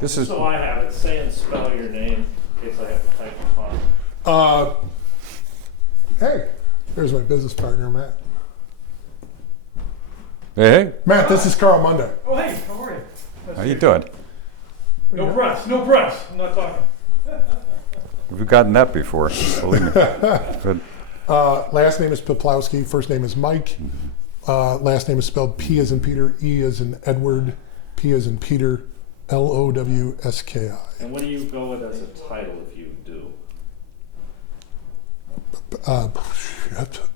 This is So I have it. Say and spell your name in case I have to type a font. Hey, there's my business partner, Matt. hey. Matt, this is Carl Monday. Oh, hey, how are you? How you doing? No press, no press. I'm not talking. We've gotten that before. Believe me. Good. Last name is Poplowski. First name is Mike. Last name is spelled P as in Peter, E as in Edward, P as in Peter, Lowski. And what do you go with as a title if you do?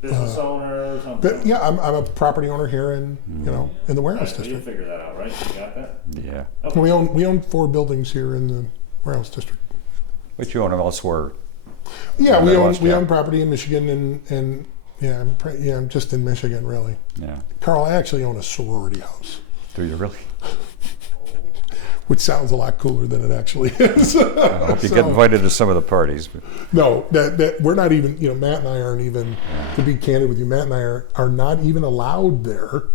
Business owner or something? But yeah, I'm a property owner here in in the warehouse Right, well, you district. figure that out, right? You got that? Yeah. We own 4 buildings here in the warehouse district. But you own them elsewhere. Yeah, we Midwest, own yeah. property in Michigan and I'm just in Michigan really. Yeah. Carl, I actually own a sorority house, Do you really? which sounds a lot cooler than it actually is. I hope you get invited to some of the parties. But No, that we're not even. Matt and I aren't even. To be candid with you, Matt and I are not even allowed there.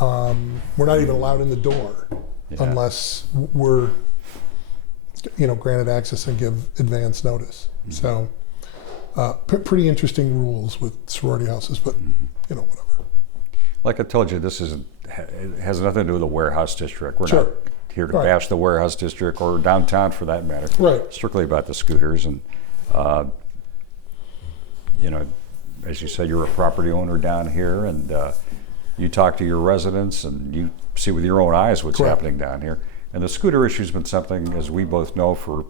We're not even allowed in the door unless we're, granted access and give advance notice. So, pretty interesting rules with sorority houses, but whatever. like I told you, it has nothing to do with the warehouse district. We're Sure. not here to Right. bash the warehouse district or downtown for that matter. Right. Strictly about the scooters. And, as you say, you're a property owner down here, and you talk to your residents and you see with your own eyes what's Correct. happening down here. And the scooter issue's been something, as we both know, for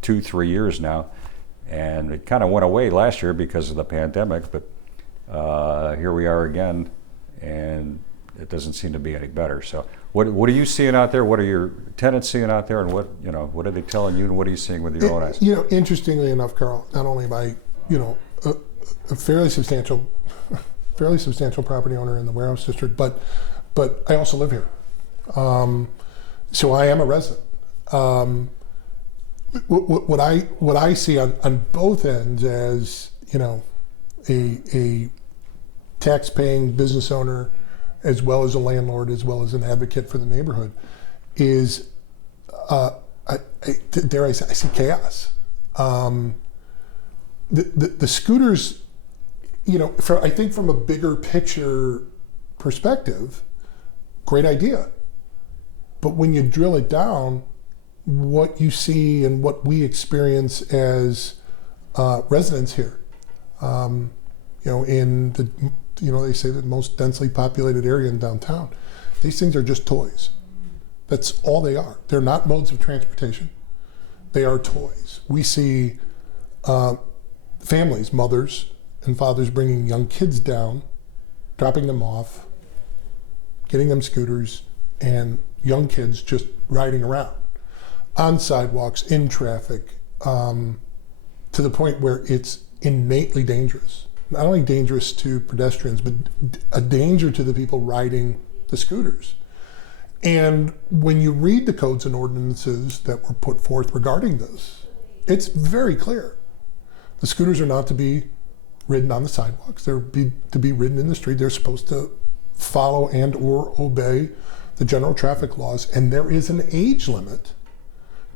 2-3 years now. And it kind of went away last year because of the pandemic, but here we are again, and it doesn't seem to be any better. So what are you seeing out there? What are your tenants seeing out there? And what are they telling you, and what are you seeing with your own eyes? Interestingly enough, Carl, not only am I, a fairly substantial property owner in the warehouse district, but I also live here. So I am a resident. What I see on both ends as a tax-paying business owner, as well as a landlord, as well as an advocate for the neighborhood, is dare I say, I see chaos. The scooters, I think from a bigger picture perspective, great idea. But when you drill it down, what you see and what we experience as residents here, in the, they say the most densely populated area in downtown, these things are just toys. That's all they are. They're not modes of transportation. They are toys. We see families, mothers and fathers bringing young kids down, dropping them off, getting them scooters, and young kids just riding around on sidewalks, in traffic, to the point where it's innately dangerous. Not only dangerous to pedestrians, but a danger to the people riding the scooters. And when you read the codes and ordinances that were put forth regarding this, it's very clear. The scooters are not to be ridden on the sidewalks. They're to be ridden in the street. They're supposed to follow and or obey the general traffic laws. And there is an age limit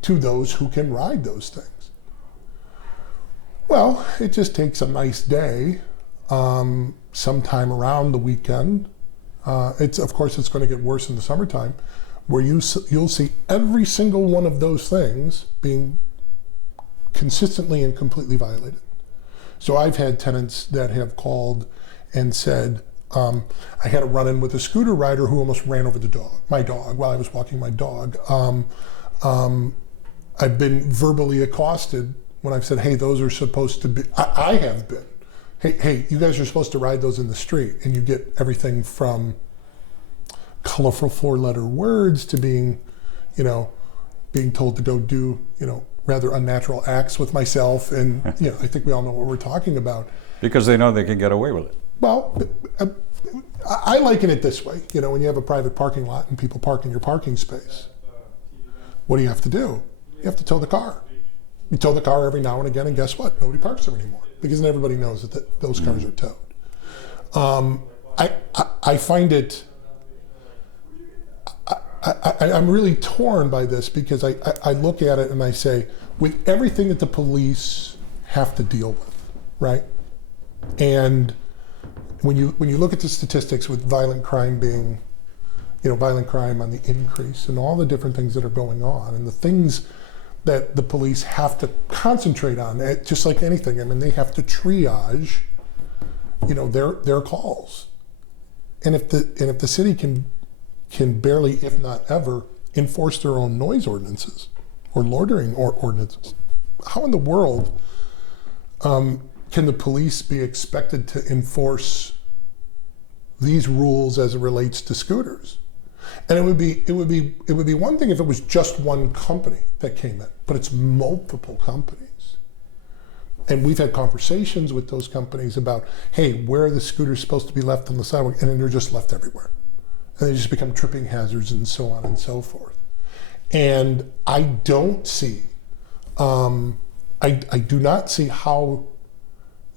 to those who can ride those things. Well, it just takes a nice day, sometime around the weekend. Of course, it's going to get worse in the summertime, where you'll see every single one of those things being consistently and completely violated. So I've had tenants that have called and said, I had a run-in with a scooter rider who almost ran over my dog, while I was walking my dog. I've been verbally accosted when I've said, hey, those are supposed to be, I have been. Hey, you guys are supposed to ride those in the street, and you get everything from colorful 4-letter words to being told to go do, rather unnatural acts with myself. And, I think we all know what we're talking about. Because they know they can get away with it. Well, I liken it this way. When you have a private parking lot and people park in your parking space, what do you have to do? You have to tow the car. You tow the car every now and again, and guess what? Nobody parks there anymore, because then everybody knows that those cars are towed. I find it I'm really torn by this because I look at it and I say, with everything that the police have to deal with, right? And when you look at the statistics with violent crime being, violent crime on the increase and all the different things that are going on and the things that the police have to concentrate on, just like anything. I mean, they have to triage, their calls. And if the city can barely, if not ever, enforce their own noise ordinances or loitering ordinances, how in the world can the police be expected to enforce these rules as it relates to scooters? And it would be one thing if it was just one company that came in, but it's multiple companies. And we've had conversations with those companies about, hey, where are the scooters supposed to be left on the sidewalk? And then they're just left everywhere. And they just become tripping hazards and so on and so forth. And I don't see, I do not see how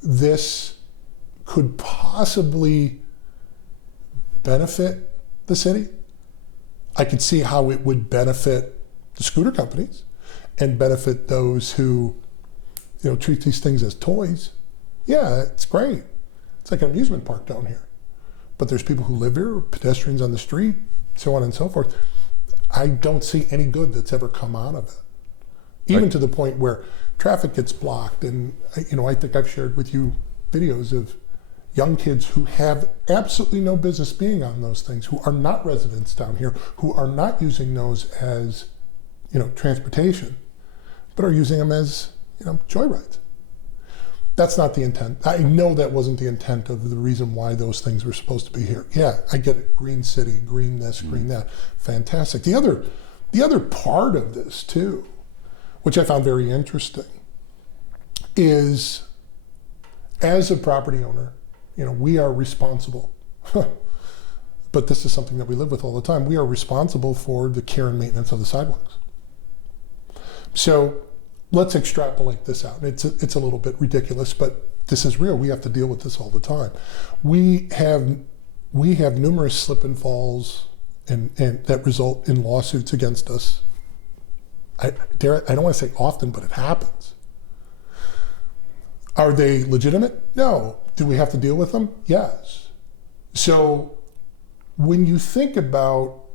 this could possibly benefit the city. I could see how it would benefit the scooter companies and benefit those who, treat these things as toys. Yeah, it's great. It's like an amusement park down here. But there's people who live here, pedestrians on the street, so on and so forth. I don't see any good that's ever come out of it. Even to the point where traffic gets blocked. And, I think I've shared with you videos of young kids who have absolutely no business being on those things, who are not residents down here, who are not using those as, transportation, but are using them as, joyrides. That's not the intent. I know that wasn't the intent of the reason why those things were supposed to be here. Yeah, I get it. Green city, green this, green that. Fantastic. The other part of this too, which I found very interesting, is as a property owner, we are responsible. But this is something that we live with all the time. We are responsible for the care and maintenance of the sidewalks. So let's extrapolate this out. It's a little bit ridiculous, but this is real. We have to deal with this all the time. We have numerous slip and falls and that result in lawsuits against us. I don't want to say often, but it happens. Are they legitimate? No. Do we have to deal with them? Yes. So when you think about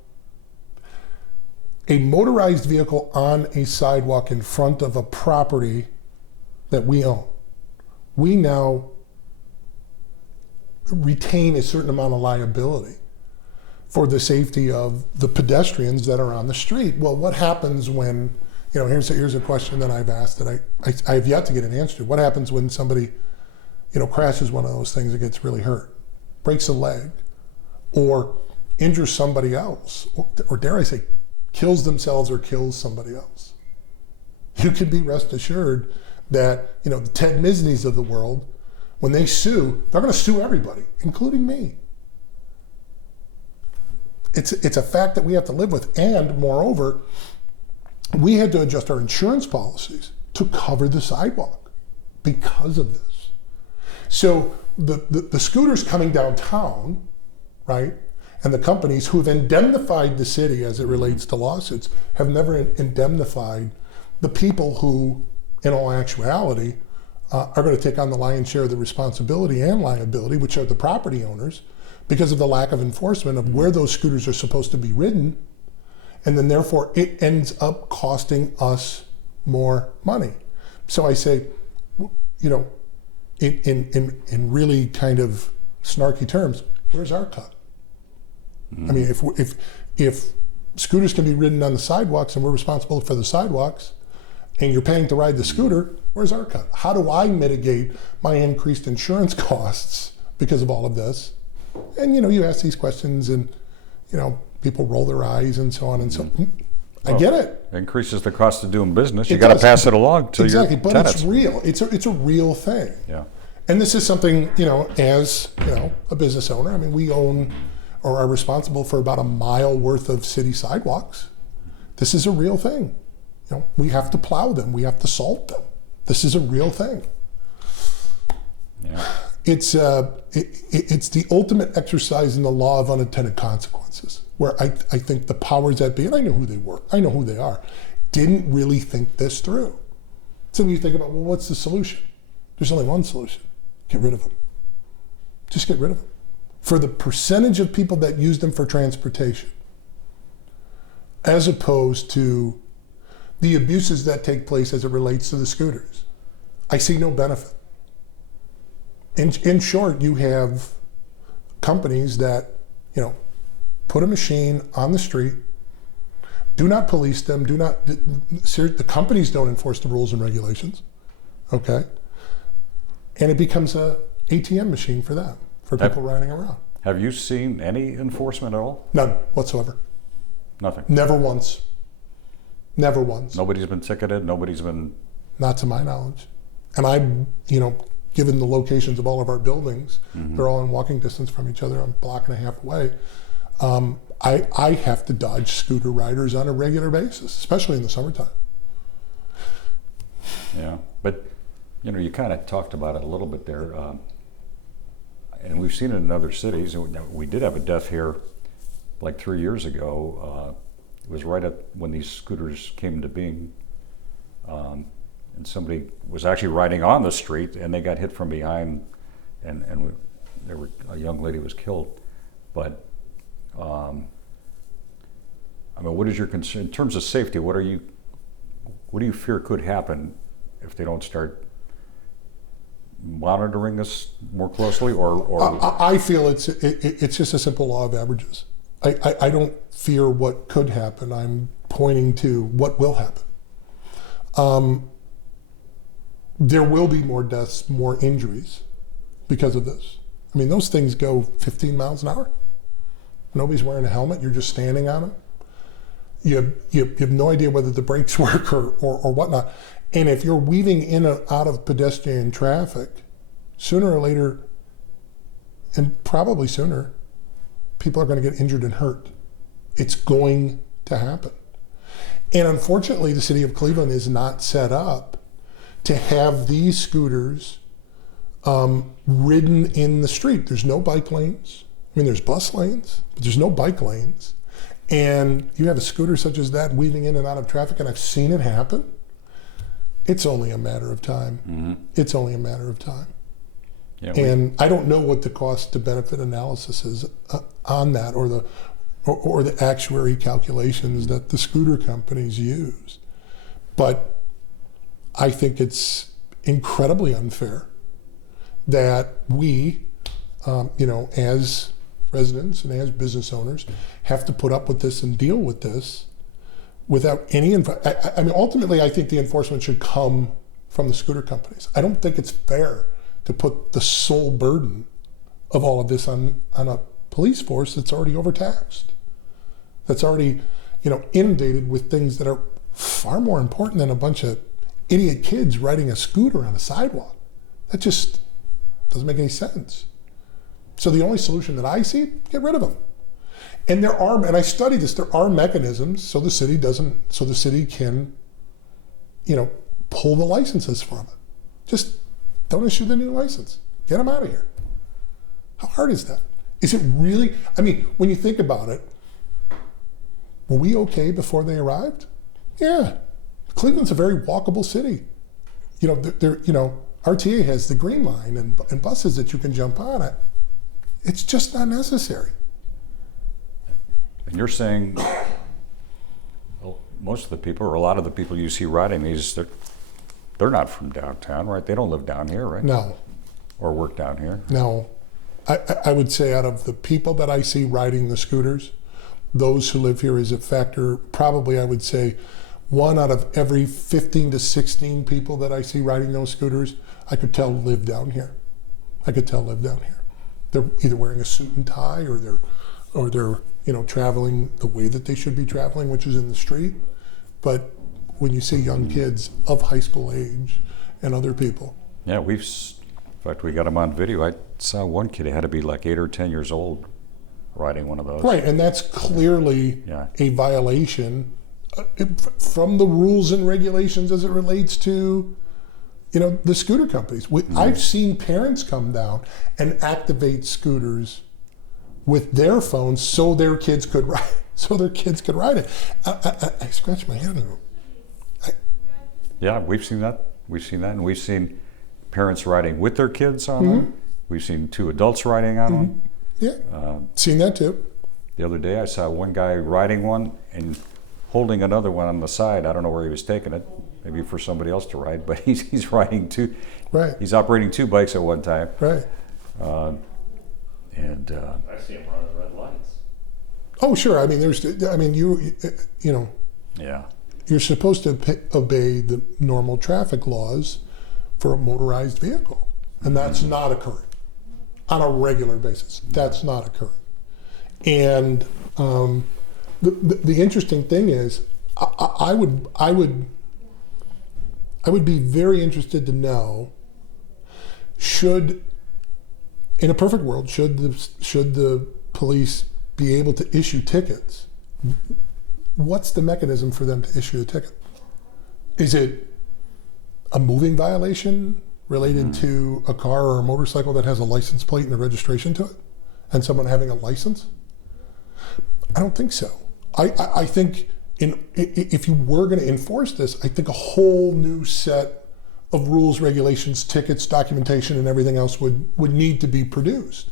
a motorized vehicle on a sidewalk in front of a property that we own, we now retain a certain amount of liability for the safety of the pedestrians that are on the street. Well, what happens when, here's a question that I've asked that I have yet to get an answer to. What happens when somebody, crashes one of those things and gets really hurt, breaks a leg, or injures somebody else, or dare I say, kills themselves or kills somebody else? You can be rest assured that, the Ted Misneys of the world, when they sue, they're going to sue everybody, including me. It's a fact that we have to live with. And moreover, we had to adjust our insurance policies to cover the sidewalk because of this. So the scooters coming downtown, right, and the companies who have indemnified the city as it relates to lawsuits have never indemnified the people who, in all actuality, are going to take on the lion's share of the responsibility and liability, which are the property owners, because of the lack of enforcement of where those scooters are supposed to be ridden. And then therefore it ends up costing us more money. So I say, in really kind of snarky terms, where's our cut? I mean, if scooters can be ridden on the sidewalks and we're responsible for the sidewalks, and you're paying to ride the scooter, where's our cut? How do I mitigate my increased insurance costs because of all of this? And you ask these questions, and people roll their eyes and so on and so on. I get it. Increases the cost of doing business. You got to pass it along to your tenants. But it's real. It's a real thing. Yeah. And this is something, as a business owner. I mean, we own or are responsible for about a mile worth of city sidewalks. This is a real thing. We have to plow them. We have to salt them. This is a real thing. Yeah. It's the ultimate exercise in the law of unintended consequences. where I think the powers that be, and I know who they were, I know who they are, didn't really think this through. So when you think about, well, what's the solution? There's only one solution. Get rid of them. Just get rid of them. For the percentage of people that use them for transportation, as opposed to the abuses that take place as it relates to the scooters, I see no benefit. In short, you have companies that, put a machine on the street, do not police them, the companies don't enforce the rules and regulations, okay? And it becomes a ATM machine for them, for people riding around. Have you seen any enforcement at all? None whatsoever. Nothing. Never once. Never once. Nobody's been ticketed. Nobody's been. Not to my knowledge. And given the locations of all of our buildings, they're all in walking distance from each other. I'm a block and a half away. I have to dodge scooter riders on a regular basis, especially in the summertime. Yeah, but you kind of talked about it a little bit there, and we've seen it in other cities. We did have a death here, like 3 years ago. It was right when these scooters came into being, and somebody was actually riding on the street, and they got hit from behind, and a young lady was killed. But what is your concern in terms of safety? What do you fear could happen if they don't start monitoring this more closely, or? I feel it's just a simple law of averages. I don't fear what could happen. I'm pointing to what will happen. There will be more deaths, more injuries because of this. I mean, those things go 15 miles an hour. Nobody's wearing a helmet. You're just standing on them. You have no idea whether the brakes work or whatnot. And if you're weaving in and out of pedestrian traffic, sooner or later, and probably sooner, people are going to get injured and hurt. It's going to happen. And unfortunately, the city of Cleveland is not set up to have these scooters ridden in the street. There's no bike lanes. I mean, there's bus lanes, but there's no bike lanes. And you have a scooter such as that weaving in and out of traffic, and I've seen it happen. It's only a matter of time. Mm-hmm. It's only a matter of time. Yeah, and I don't know what the cost to benefit analysis is on that, or the actuary calculations that the scooter companies use. But I think it's incredibly unfair that we, as residents and as business owners, have to put up with this and deal with this without any. Ultimately, I think the enforcement should come from the scooter companies. I don't think it's fair to put the sole burden of all of this on a police force that's already overtaxed, that's already, inundated with things that are far more important than a bunch of idiot kids riding a scooter on a sidewalk. That just doesn't make any sense. So the only solution that I see, get rid of them. And there are, and I studied this, there are mechanisms so the city can, pull the licenses from it. Just don't issue the new license. Get them out of here. How hard is that? Is it really, when you think about it, were we okay before they arrived? Yeah. Cleveland's a very walkable city. RTA has the Green Line and buses that you can jump on it. It's just not necessary. And you're saying most of the people, or a lot of the people you see riding these, they're not from downtown, right? They don't live down here, right? No. Or work down here? No. I would say out of the people that I see riding the scooters, those who live here is a factor. Probably I would say 1 out of every 15 to 16 people that I see riding those scooters, I could tell live down here. They're either wearing a suit and tie, or they're traveling the way that they should be traveling, which is in the street. But when you see young kids of high school age and other people. Yeah, in fact, we got them on video. I saw one kid, he had to be like 8 or 10 years old riding one of those. Right, and that's clearly a violation from the rules and regulations as it relates to, the scooter companies. I've seen parents come down and activate scooters with their phones so their kids could ride, so their kids could ride it. I scratch my head. Yeah, we've seen that. And we've seen parents riding with their kids on them. We've seen two adults riding on them. Yeah, seen that too. The other day, I saw one guy riding one and holding another one on the side. I don't know where he was taking it, maybe for somebody else to ride, but he's riding two. Right. He's operating two bikes at one time. Right. I see them running red lights. Oh, sure. I mean, you know, Yeah. you're supposed to obey the normal traffic laws for a motorized vehicle, and that's not occurring on a regular basis. That's not occurring. And the interesting thing is, I would be very interested to know, in a perfect world, should the police be able to issue tickets? What's the mechanism for them to issue a ticket? Is it a moving violation related to a car or a motorcycle that has a license plate and a registration to it, and someone having a license? I don't think so. I think if you were going to enforce this, I think a whole new set of rules, regulations, tickets, documentation, and everything else would need to be produced,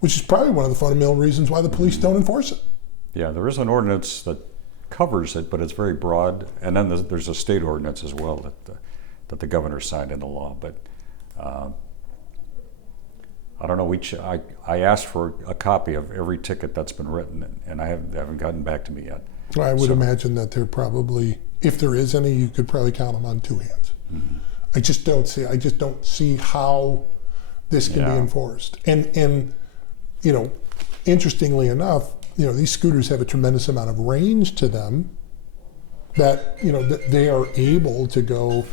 which is probably one of the fundamental reasons why the police don't enforce it. Yeah, there is an ordinance that covers it, but it's very broad. And then there's a state ordinance as well that the governor signed into law. But I don't know. I asked for a copy of every ticket that's been written, and they haven't gotten back to me yet. Well, I would imagine that they're probably, if there is any, you could probably count them on two hands. I just don't see how this can be enforced. And you know, interestingly enough, you know, these scooters have a tremendous amount of range to them, that, you know, that they are able to go,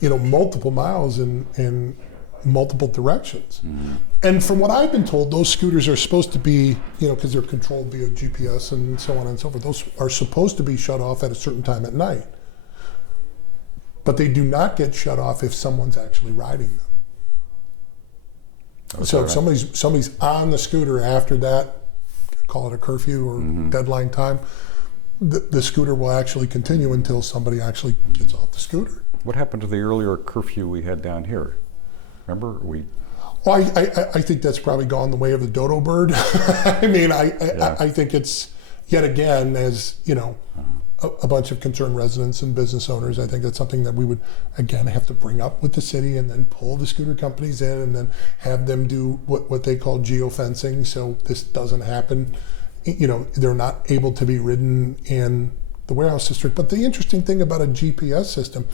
you know, multiple miles in multiple directions. And from what I've been told, those scooters are supposed to be, you know, because they're controlled via GPS and so on and so forth, those are supposed to be shut off at a certain time at night. But they do not get shut off if someone's actually riding them. So if somebody's on the scooter after that, call it a curfew or deadline time, the scooter will actually continue until somebody actually gets off the scooter. What happened to the earlier curfew we had down here? Remember, Well, I think that's probably gone the way of the dodo bird. I mean, I think it's, yet again, as you know, a bunch of concerned residents and business owners, I think that's something that we would, again, have to bring up with the city, and then pull the scooter companies in, and then have them do what they call geofencing, so this doesn't happen. You know, they're not able to be ridden in the warehouse district. But the interesting thing about a GPS system,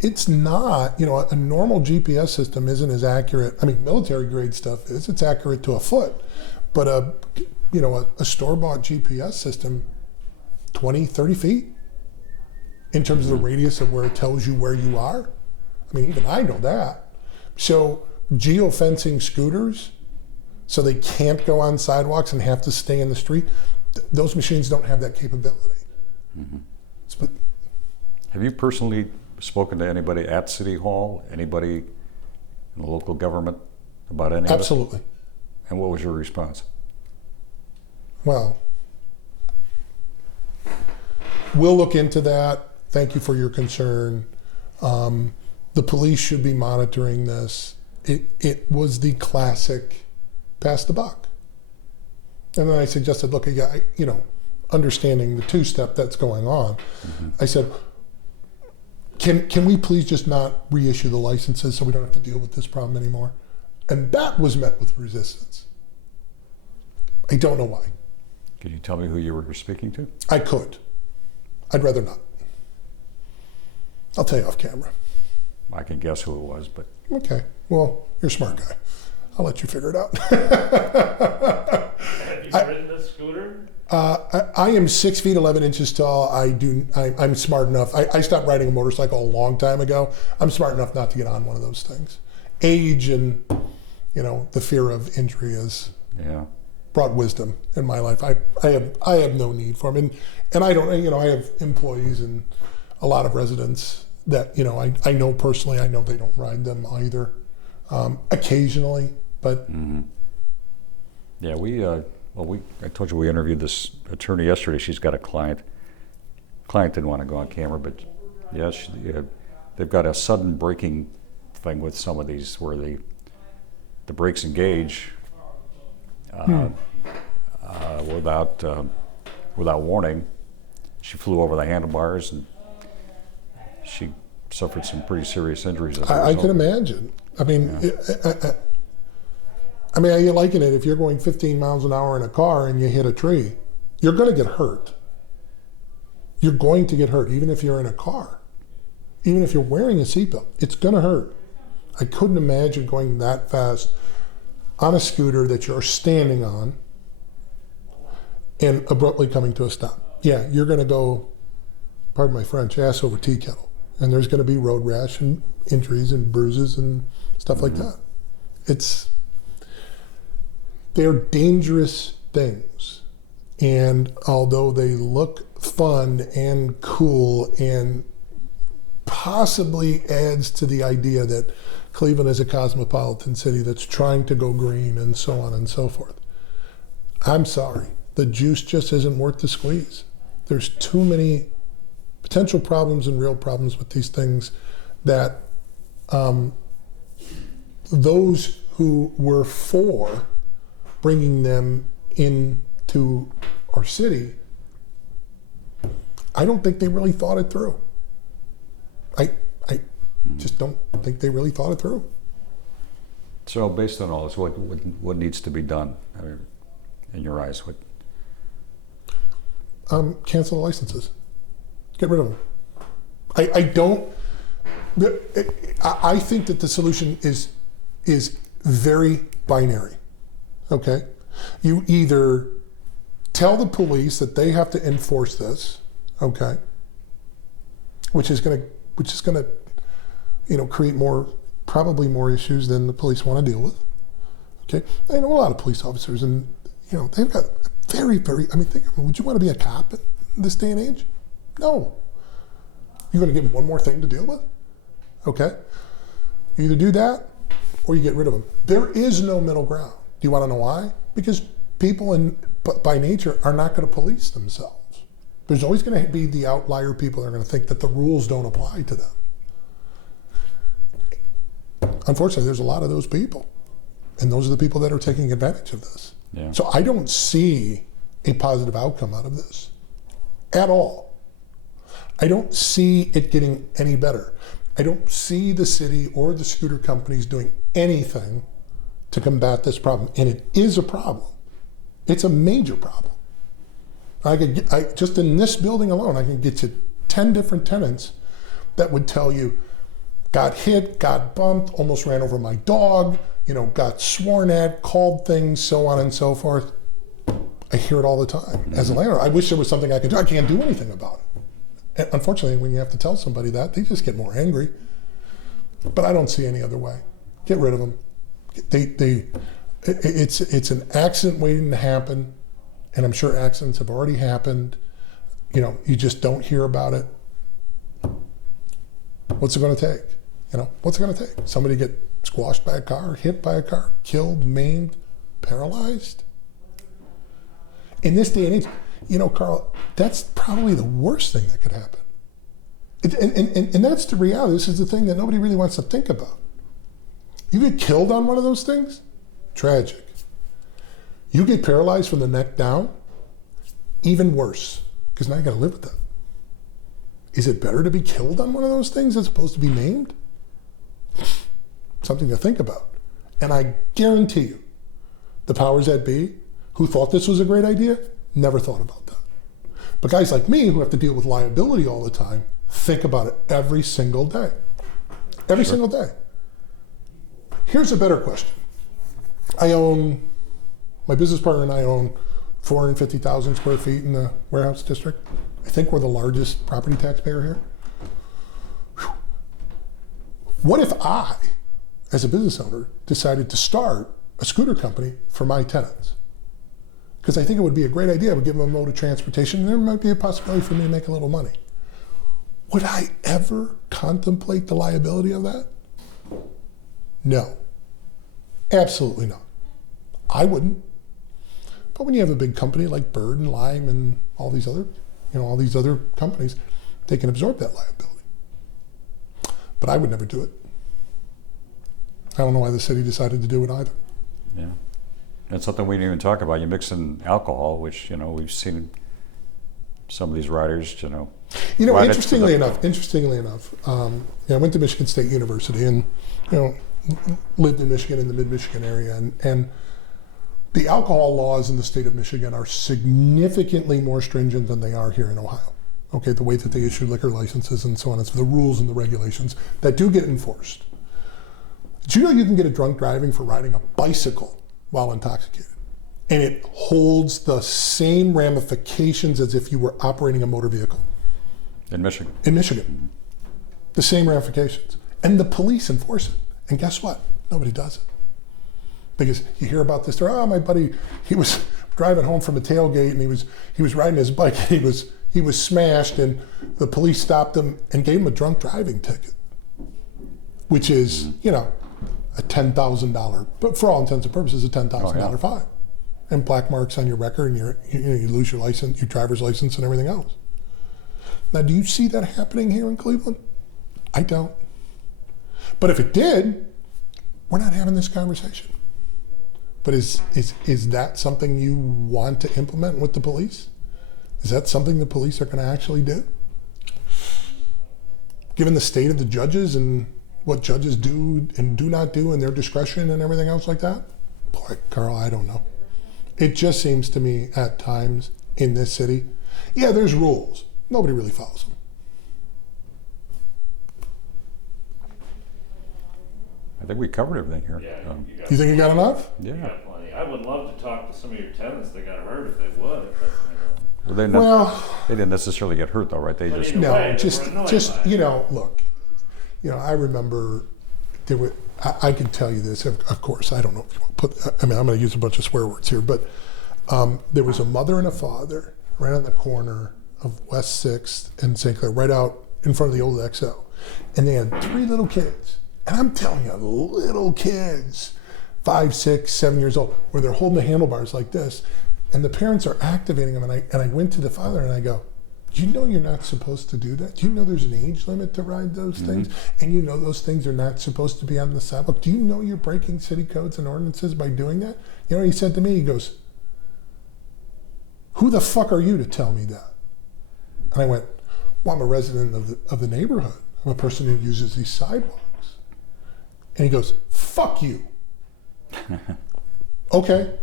it's not, you know, a normal GPS system isn't as accurate. I mean, military grade stuff is, it's accurate to a foot, but a store-bought GPS system, 20, 30 feet in terms of the radius of where it tells you where you are. I mean, even I know that. So geofencing scooters so they can't go on sidewalks and have to stay in the street, those machines don't have that capability. have you personally spoken to anybody at City Hall, anybody in the local government about any of it? Absolutely. And what was your response? Well, we'll look into that. Thank you for your concern. The police should be monitoring this. It was the classic pass the buck. And then I suggested, look, you know, understanding the two-step that's going on, I said, can we please just not reissue the licenses so we don't have to deal with this problem anymore? And that was met with resistance. I don't know why. Can you tell me who you were speaking to? I could. I'd rather not. I'll tell you off camera. I can guess who it was, but Okay. Well, you're a smart guy. I'll let you figure it out. Have you ridden this scooter? I am 6 feet 11 inches tall. I'm smart enough. I stopped riding a motorcycle a long time ago. I'm smart enough not to get on one of those things. Age and, you know, the fear of injury has brought wisdom in my life. I have no need for them, and I don't. You know, I have employees and a lot of residents that, you know, I know personally. I know they don't ride them either. Occasionally, but yeah, we Well, I told you we interviewed this attorney yesterday. She's got a client. Client didn't want to go on camera, but yeah, they've got a sudden braking thing with some of these where the brakes engage without warning. She flew over the handlebars and she suffered some pretty serious injuries as a I result. can imagine. I mean, you liken it, if you're going 15 miles an hour in a car and you hit a tree, you're going to get hurt. You're going to get hurt, even if you're in a car. Even if you're wearing a seatbelt, it's going to hurt. I couldn't imagine going that fast on a scooter that you're standing on and abruptly coming to a stop. Yeah, you're going to go, pardon my French, ass over tea kettle. And there's going to be road rash and injuries and bruises and stuff like that. They're dangerous things. And although they look fun and cool and possibly adds to the idea that Cleveland is a cosmopolitan city that's trying to go green and so on and so forth, I'm sorry. The juice just isn't worth the squeeze. There's too many potential problems and real problems with these things that those who were for bringing them into our city, I don't think they really thought it through. I just don't think they really thought it through. So based on all this, what needs to be done? I mean, in your eyes, what? Cancel the licenses. Get rid of them. I think that the solution is very binary. Okay, you either tell the police that they have to enforce this, okay, which is going to create probably more issues than the police want to deal with. Okay, I know a lot of police officers, and they've got very, very. Would you want to be a cop in this day and age? No. You're going to give them one more thing to deal with? Okay. You either do that or you get rid of them. There is no middle ground. Do you want to know why? Because people by nature are not going to police themselves. There's always going to be the outlier people that are going to think that the rules don't apply to them. Unfortunately, there's a lot of those people. And those are the people that are taking advantage of this. Yeah. So I don't see a positive outcome out of this at all. I don't see it getting any better. I don't see the city or the scooter companies doing anything to combat this problem. And it is a problem. It's a major problem. Just in this building alone, I can get you 10 different tenants that would tell you, got hit, got bumped, almost ran over my dog, got sworn at, called things, so on and so forth. I hear it all the time. As a landlord, I wish there was something I could do. I can't do anything about it. And unfortunately, when you have to tell somebody that, they just get more angry. But I don't see any other way. Get rid of them. It's an accident waiting to happen, and I'm sure accidents have already happened. You just don't hear about it. What's it going to take? What's it going to take? Somebody get squashed by a car, hit by a car, killed, maimed, paralyzed? In this day and age, Carl, that's probably the worst thing that could happen. And that's the reality. This is the thing that nobody really wants to think about. You get killed on one of those things, tragic. You get paralyzed from the neck down, even worse, because now you got to live with that. Is it better to be killed on one of those things as opposed to be maimed? Something to think about. And I guarantee you, the powers that be, who thought this was a great idea, never thought about that. But guys like me, who have to deal with liability all the time, think about it every single day. Every single day. Here's a better question. My business partner and I own 450,000 square feet in the warehouse district. I think we're the largest property taxpayer here. Whew. What if I, as a business owner, decided to start a scooter company for my tenants? Because I think it would be a great idea. I would give them a mode of transportation, and there might be a possibility for me to make a little money. Would I ever contemplate the liability of that? No. Absolutely not. I wouldn't. But when you have a big company like Bird and Lime and all these other companies, they can absorb that liability. But I would never do it. I don't know why the city decided to do it either. Yeah. That's something we didn't even talk about. You mix in alcohol, which, we've seen some of these riders, ride it to Interestingly the- enough, I went to Michigan State University and, lived in Michigan, in the mid-Michigan area, and the alcohol laws in the state of Michigan are significantly more stringent than they are here in Ohio. Okay, the way that they issue liquor licenses and so on, it's the rules and the regulations that do get enforced. Did you know you can get a drunk driving for riding a bicycle while intoxicated? And it holds the same ramifications as if you were operating a motor vehicle. In Michigan. In Michigan. The same ramifications. And the police enforce it. And guess what? Nobody does it. Because you hear about this story, my buddy, he was driving home from a tailgate and he was riding his bike and he was smashed and the police stopped him and gave him a drunk driving ticket. Which is, a $10,000, but for all intents and purposes, a $10,000 fine. And black marks on your record, and you lose your license, your driver's license, and everything else. Now, do you see that happening here in Cleveland? I don't. But if it did, we're not having this conversation. But is that something you want to implement with the police? Is that something the police are going to actually do? Given the state of the judges and what judges do and do not do and their discretion and everything else like that? Boy, Carl, I don't know. It just seems to me at times in this city, yeah, there's rules. Nobody really follows them. I think we covered everything here. Yeah, You think you got enough? you Yeah. got plenty. I would love to talk to some of your tenants that got hurt if they would. Well, they didn't necessarily get hurt, though, right? They But just. either No, way, they just were annoyed by it. look, I remember there were. I can tell you this, of course. I don't know if you want to put. I'm going to use a bunch of swear words here, but there was a mother and a father right on the corner of West 6th and St. Clair, right out in front of the old XL, and they had 3 little kids. And I'm telling you, little kids, 5, 6, 7 years old, where they're holding the handlebars like this, and the parents are activating them. And I went to the father and I go, "Do you know you're not supposed to do that? Do you know there's an age limit to ride those things? And you know those things are not supposed to be on the sidewalk? Do you know you're breaking city codes and ordinances by doing that?" You know what he said to me? He goes, "Who the fuck are you to tell me that?" And I went, "Well, I'm a resident of the neighborhood. I'm a person who uses these sidewalks." And he goes, "Fuck you." Okay.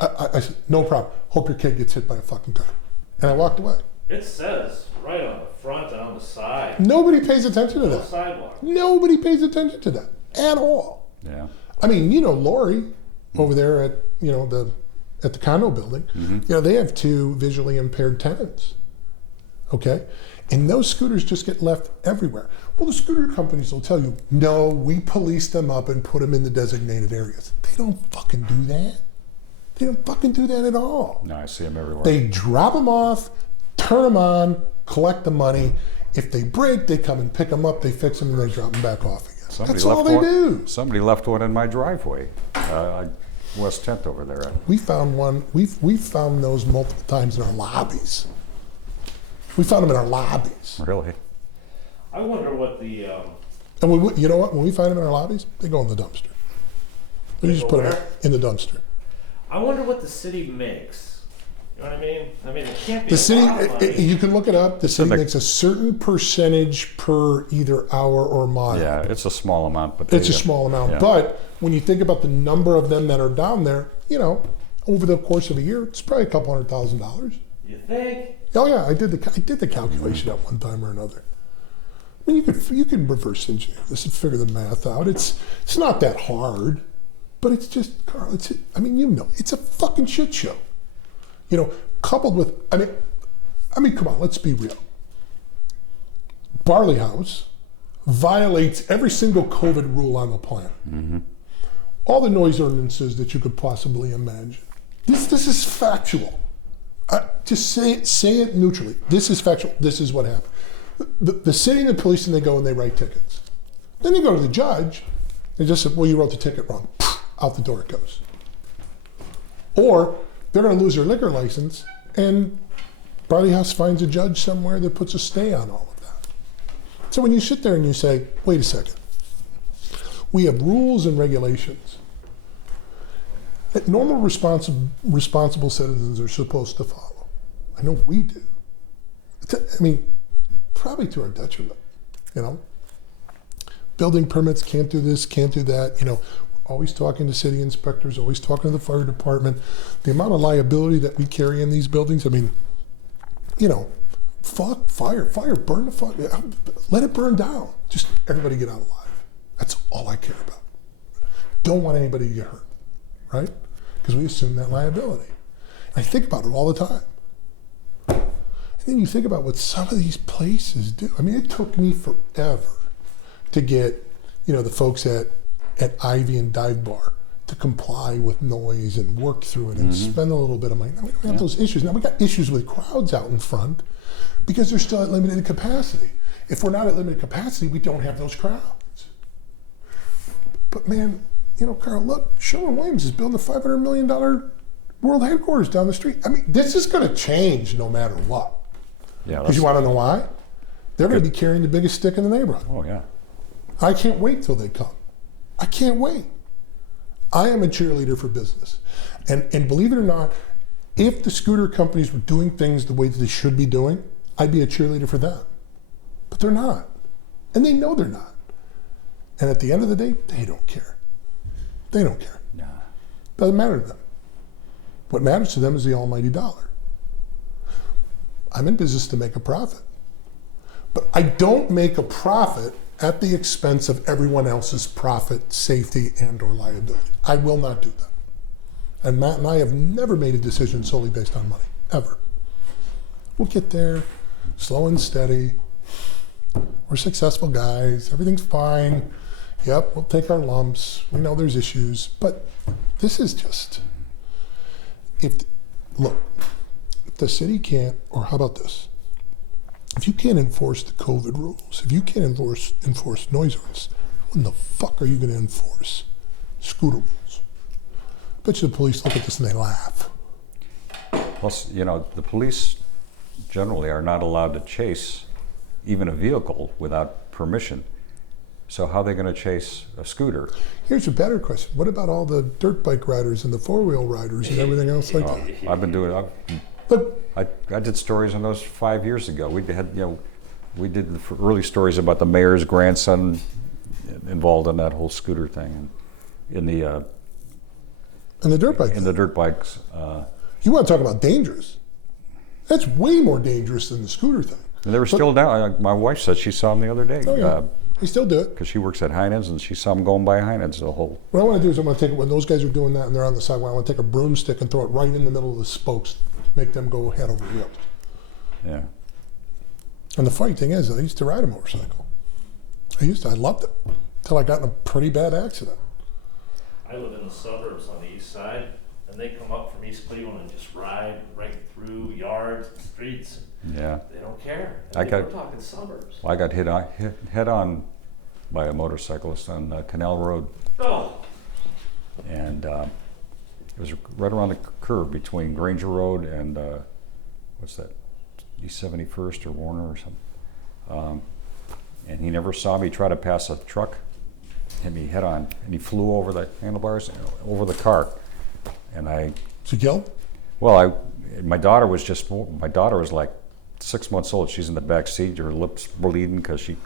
I said, "No problem. Hope your kid gets hit by a fucking car." And I walked away. It says right on the front and on the side. Nobody pays attention to No that. sidewalk. Nobody pays attention to that at all. Yeah. I mean, Lori over there at the condo building, they have 2 visually impaired tenants. Okay? And those scooters just get left everywhere. Well, the scooter companies will tell you, "No, we police them up and put them in the designated areas." They don't fucking do that. They don't fucking do that at all. No, I see them everywhere. They drop them off, turn them on, collect the money. If they break, they come and pick them up, they fix them, and they drop them back off again. That's all they do. Somebody left one in my driveway, West 10th over there. We found one. We've found those multiple times in our lobbies. We found them in our lobbies. Really? I wonder what the And you know what? When we find them in our lobbies, they go in the dumpster. We They just go put them where? in the dumpster. I wonder what the city makes. You know what I mean? I mean, it can't be The a city, lot of money. you can look it up. The city like- makes a certain percentage per either hour or mile. Yeah, it's a small amount, but It's a small amount. yeah. But when you think about the number of them that are down there, over the course of a year, it's probably $200,000. You think? Oh yeah, I did the calculation at one time or another. I mean, you can reverse engineer this and figure the math out. It's not that hard, but it's just, Carl. It's a fucking shit show. Coupled with I mean, come on, let's be real. Barley House violates every single COVID rule on the planet. All the noise ordinances that you could possibly imagine. This is factual. Just say it neutrally. This is factual. This is what happened. The city and the police, and they go and they write tickets. Then they go to the judge. They just said, "Well, you wrote the ticket wrong." Out the door it goes. Or they're going to lose their liquor license, and Barley House finds a judge somewhere that puts a stay on all of that. So when you sit there and you say, wait a second, we have rules and regulations that normal responsible citizens are supposed to follow. I know we do. I mean, probably to our detriment, you know? Building permits, can't do this, can't do that, you know, always talking to city inspectors, always talking to the fire department. The amount of liability that we carry in these buildings, I mean, you know, fuck, fire, burn the fuck, let it burn down. Just everybody get out alive. That's all I care about. Don't want anybody to get hurt, right? Because we assume that liability. I think about it all the time. And then you think about what some of these places do. I mean, it took me forever to get, you know, the folks at Ivy and Dive Bar to comply with noise and work through it and spend a little bit of money. Now we don't have those issues. Now we got issues with crowds out in front because they're still at limited capacity. If we're not at limited capacity, we don't have those crowds. But man, you know, Carl, look, Sherwin-Williams is building a $500 million world headquarters down the street. I mean, this is going to change no matter what. Yeah. Because you want to know why? They're going to be carrying the biggest stick in the neighborhood. Oh yeah. I can't wait till they come. I can't wait. I am a cheerleader for business. And believe it or not, if the scooter companies were doing things the way that they should be doing, I'd be a cheerleader for them. But they're not. And they know they're not. And at the end of the day, they don't care. They don't care. Nah. Doesn't matter to them. What matters to them is the almighty dollar. I'm in business to make a profit. But I don't make a profit at the expense of everyone else's profit, safety, and or liability. I will not do that. And Matt and I have never made a decision solely based on money, ever. We'll get there, slow and steady. We're successful guys, everything's fine. Yep, we'll take our lumps. We know there's issues, but this is just, look, if the city can't, or how about this? If you can't enforce the COVID rules, if you can't enforce noise rules, when the fuck are you going to enforce scooter rules? Bet you the police look at this and they laugh. Plus, you know, the police generally are not allowed to chase even a vehicle without permission. So how are they going to chase a scooter? Here's a better question. What about all the dirt bike riders and the four-wheel riders and everything else like that? I've been doing. But I did stories on those 5 years ago. We did, you know, we did the early stories about the mayor's grandson involved in that whole scooter thing, and in the dirt bike in the dirt bikes. You want to talk about dangerous? That's way more dangerous than the scooter thing. And they were still down. My wife said she saw them the other day. Oh yeah, they still do it. Because she works at Heinen's, and she saw them going by Heinen's the whole. What I want to do is I'm going to take it when those guys are doing that and they're on the sidewalk. I want to take a broomstick and throw it right in the middle of the spokes, make them go head over heels. Yeah. And the funny thing is, I used to ride a motorcycle. I loved it until I got in a pretty bad accident. I live in the suburbs on the east side, and they come up from East Cleveland and just ride right through yards and streets. Yeah. They don't care. I got- We're talking suburbs. I got hit head on by a motorcyclist on Canal Road, Oh, and it was right around the curve between Granger Road and what's that, East 71st or Warner or something. And he never saw me try to pass a truck, hit me head on, and he flew over the handlebars, over the car. And Was you killed? my daughter was like 6 months old. She's in the back seat, her lips bleeding because she